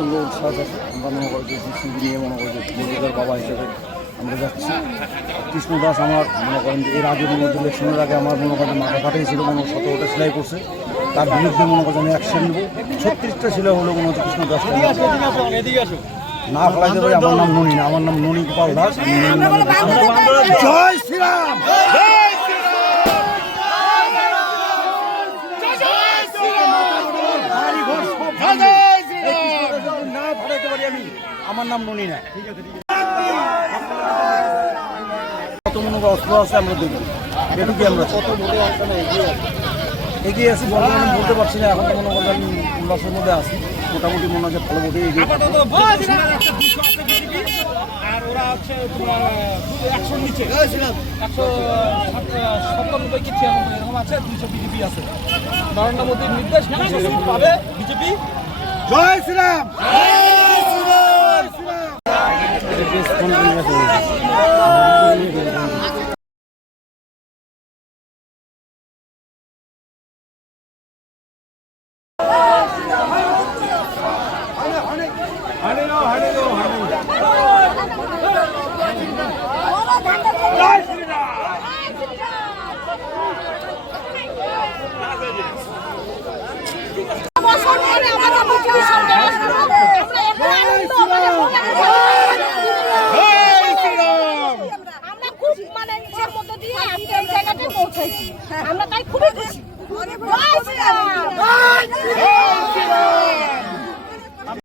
প্রচণ্ড উচ্ছ্বাস আছে। আমরা মনে করি যে জিসিবি নিয়ে মনে করি যে নিজেদের বাবা হিসেবে আমরা যাচ্ছি। কৃষ্ণ দাস আমার মনে করেন যে এর আগে ইলেকশনের আগে আমার মনে করেন মাথা ফাটিয়েছিল, মনে 17টা সেলাই করছে। তার বিরুদ্ধে মনে করেন আমি অ্যাকশন নেব। 36টা সেলাই হলো মনে হচ্ছে কৃষ্ণ দাস না ফেলাইতে পারি। আমার নাম ননী না, আমার নাম ননী গোপাল দাস। জয় শ্রীরাম। না ফাটাইতে পারি আমি, আমার নাম ননী না। ঠিক আছে, কত মনে অস্ত্র আছে আমরা দেখব, এটুকুই আমরা এগিয়ে আছি। বর্তমানে বলতে পারছি না, এখন তো মনে করেন আমি উল্লাসের মধ্যে আছি। মোটামুটি মনে হয় ভালো ভোটে এগিয়ে। আর ওরা হচ্ছে তোমার 100 নিচে 197 কি এরকম আছে, 200 বিজেপি আছে। নরেন্দ্র মোদীর নির্দেশ পাবে বিজেপি। জয় শ্রীরাম।